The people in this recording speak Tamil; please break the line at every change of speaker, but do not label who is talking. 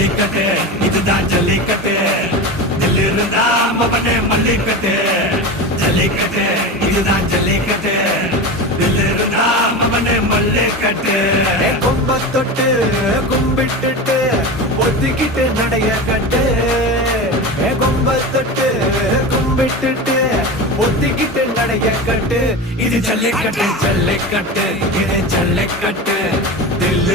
இதுதான் ஜல்லிக்கட்டு. தில்லு இருந்தா மவனே மல்லிக்கட்டு. ஜல்லிக்கட்டு இதுதான் ஜல்லிக்கட்டு. தில்லு இருந்தா மவனே மல்லிக்கட்டு
கொம்ப தொட்டு கும்பிட்டுட்டு ஒத்திக்கிட்டு நடைய கட்டு. கொம்ப தொட்டு கும்பிட்டுட்டு ஒத்திக்கிட்டு நடைய கட்டு.
இது ஜல்லிக்கட்டு. ஜல்லிக்கட்டு இது ஜல்லிக்கட்டு. தில்லு